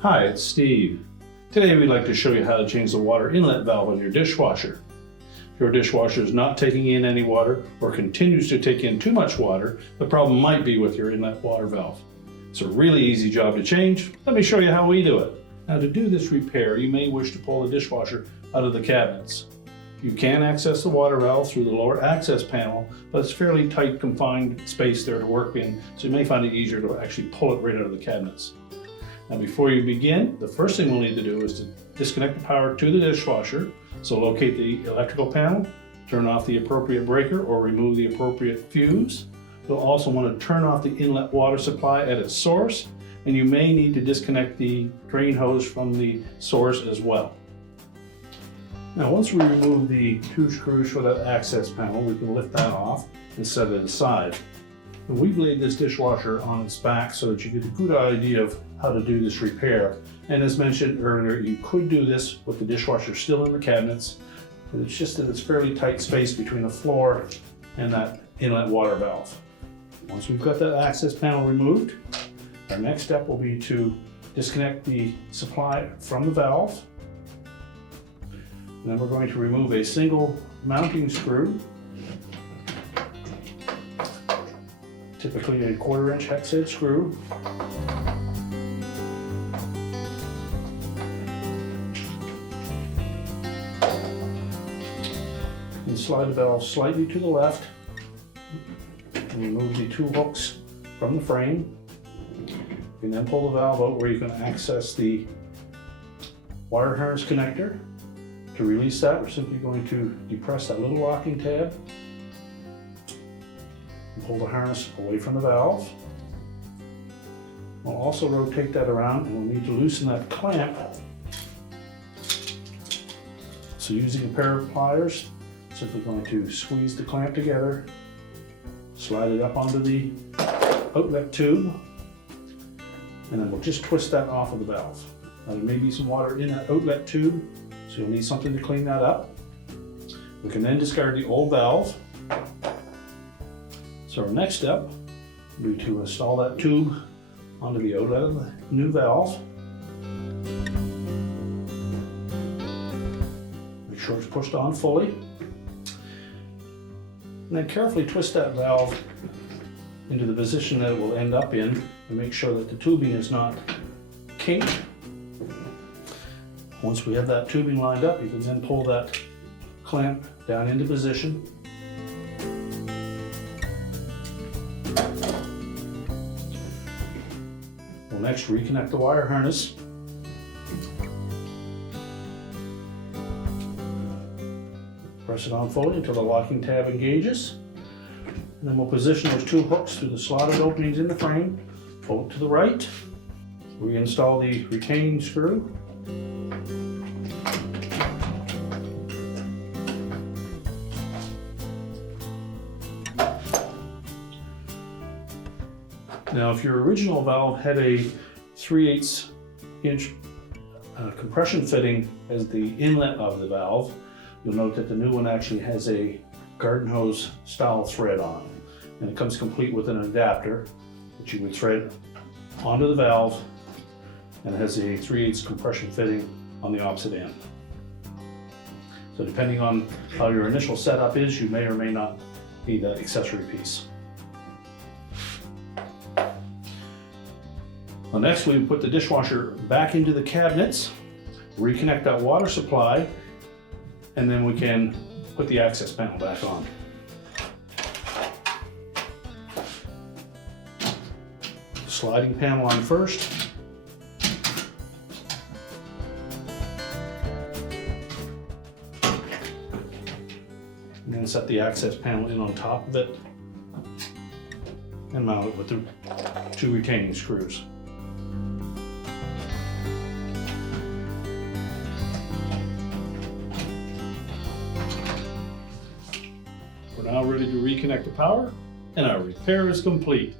Hi, it's Steve. Today we'd like to show you how to change the water inlet valve on your dishwasher. If your dishwasher is not taking in any water or continues to take in too much water, the problem might be with your inlet water valve. It's a really easy job to change. Let me show you how we do it. Now, to do this repair, you may wish to pull the dishwasher out of the cabinets. You can access the water valve through the lower access panel, but it's fairly tight, confined space there to work in, so you may find it easier to actually pull it right out of the cabinets. Now, before you begin, the first thing we'll need to do is to disconnect the power to the dishwasher. So locate the electrical panel, turn off the appropriate breaker or remove the appropriate fuse. You'll also want to turn off the inlet water supply at its source, and you may need to disconnect the drain hose from the source as well. Now, once we remove the 2 screws for that access panel, we can lift that off and set it aside. And we've laid this dishwasher on its back so that you get a good idea of how to do this repair. And as mentioned earlier, you could do this with the dishwasher still in the cabinets, but it's just that it's fairly tight space between the floor and that inlet water valve. Once we've got that access panel removed, our next step will be to disconnect the supply from the valve. And then we're going to remove a single mounting screw, typically a 1/4 inch hex head screw. And slide the valve slightly to the left and remove the 2 hooks from the frame. You can then pull the valve out where you can access the wire harness connector. To release that, we're simply going to depress that little locking tab and pull the harness away from the valve. We'll also rotate that around and we'll need to loosen that clamp. So using a pair of pliers, simply going to squeeze the clamp together, slide it up onto the outlet tube, and then we'll just twist that off of the valve. Now, there may be some water in that outlet tube, so you'll need something to clean that up. We can then discard the old valve. So our next step will be to install that tube onto the outlet of the new valve. Make sure it's pushed on fully. And then carefully twist that valve into the position that it will end up in and make sure that the tubing is not kinked. Once we have that tubing lined up, you can then pull that clamp down into position. We'll next reconnect the wire harness. Press it on fully until the locking tab engages. And then we'll position those 2 hooks through the slotted openings in the frame, pull it to the right. Reinstall the retaining screw. Now, if your original valve had a 3/8 inch compression fitting as the inlet of the valve, you'll note that the new one actually has a garden hose style thread on, and it comes complete with an adapter that you would thread onto the valve, and it has a 3/8 compression fitting on the opposite end. So depending on how your initial setup is, you may or may not need that accessory piece. Well, next we put the dishwasher back into the cabinets, reconnect that water supply, and then we can put the access panel back on. Sliding panel on first. And then set the access panel in on top of it and mount it with the 2 retaining screws. We're now ready to reconnect the power, and our repair is complete.